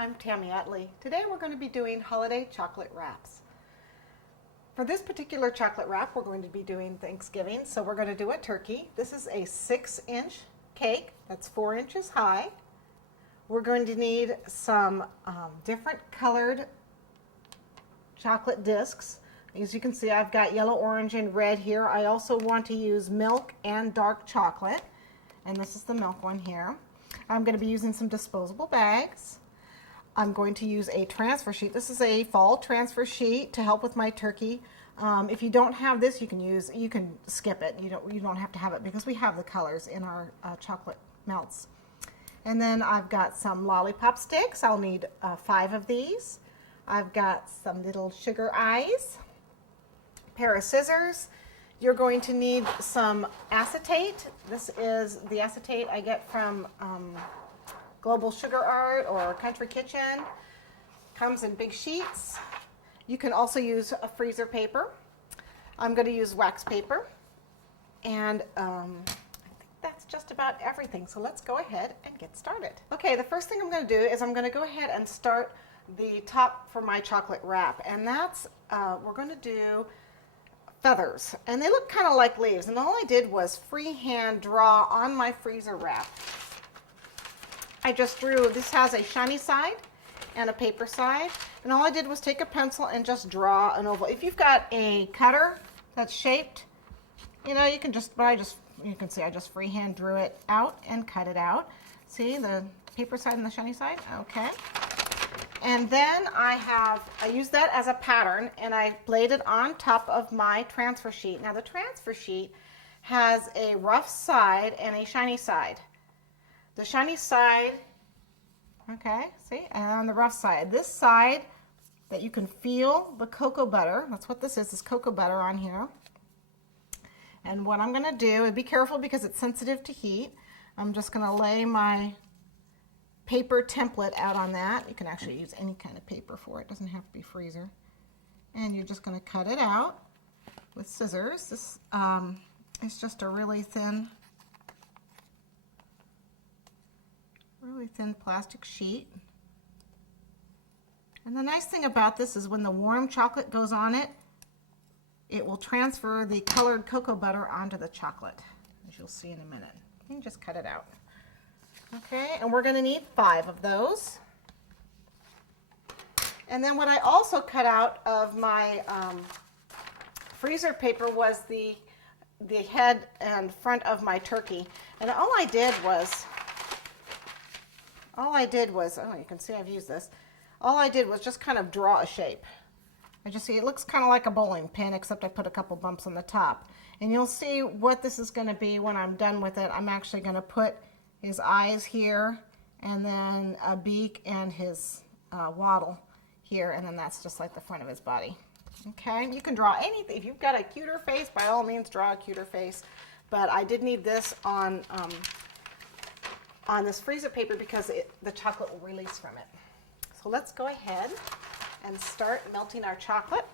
I'm Tami Utley. Today we're going to be doing holiday chocolate wraps. For this particular chocolate wrap, we're going to be doing Thanksgiving, so we're going to do a turkey. This is a 6-inch cake that's 4 inches high. We're going to need some different colored chocolate discs. As you can see, I've got yellow, orange, and red here. I also want to use milk and dark chocolate, and this is the milk one here. I'm going to be using some disposable bags. I'm going to use a transfer sheet. This is a fall transfer sheet to help with my turkey. If you don't have this, you can skip it. You don't have to have it because we have the colors in our chocolate melts. And then I've got some Lolipop Sticks. I'll need 5 of these. I've got some little sugar eyes, a pair of scissors. You're going to need some acetate. This is the acetate I get from Global Sugar Art or Country Kitchen. Comes in big sheets. You can also use a freezer paper. I'm going to use wax paper. And I think that's just about everything. So let's go ahead and get started. Okay, the first thing I'm going to do is I'm going to go ahead and start the top for my chocolate wrap. And that's, we're going to do feathers. And they look kind of like leaves. And all I did was freehand draw on my freezer wrap. I just drew, this has a shiny side and a paper side, and all I did was take a pencil and just draw an oval. If you've got a cutter that's shaped, you know, you can just, you can see I just freehand drew it out and cut it out. See the paper side and the shiny side? Okay. And then I used that as a pattern, and I laid it on top of my transfer sheet. Now the transfer sheet has a rough side and a shiny side. The shiny side, okay, see, and on the rough side. This side that you can feel the cocoa butter, that's what this is cocoa butter on here. And what I'm going to do, and be careful because it's sensitive to heat, I'm just going to lay my paper template out on that. You can actually use any kind of paper for it, doesn't have to be freezer. And you're just going to cut it out with scissors. This is just a really thin plastic sheet. And the nice thing about this is when the warm chocolate goes on it, it will transfer the colored cocoa butter onto the chocolate, as you'll see in a minute. You can just cut it out. Okay, and we're going to need 5 of those. And then what I also cut out of my freezer paper was the head and front of my turkey. And all I did was, oh, you can see I've used this. All I did was just kind of draw a shape. I just see it looks kind of like a bowling pin, except I put a couple bumps on the top. And you'll see what this is going to be when I'm done with it. I'm actually going to put his eyes here, and then a beak and his waddle here, and then that's just like the front of his body. Okay, you can draw anything. If you've got a cuter face, by all means draw a cuter face. But I did need this on this freezer paper because the chocolate will release from it. So let's go ahead and start melting our chocolate.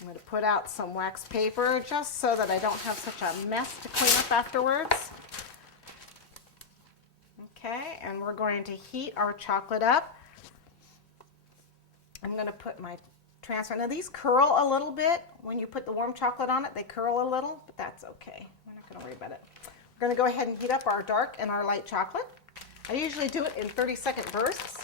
I'm going to put out some wax paper just so that I don't have such a mess to clean up afterwards. Okay, and we're going to heat our chocolate up. I'm going to put my transfer. Now these curl a little bit. When you put the warm chocolate on it, they curl a little, but that's okay. We're not going to worry about it. We're going to go ahead and heat up our dark and our light chocolate. I usually do it in 30-second bursts.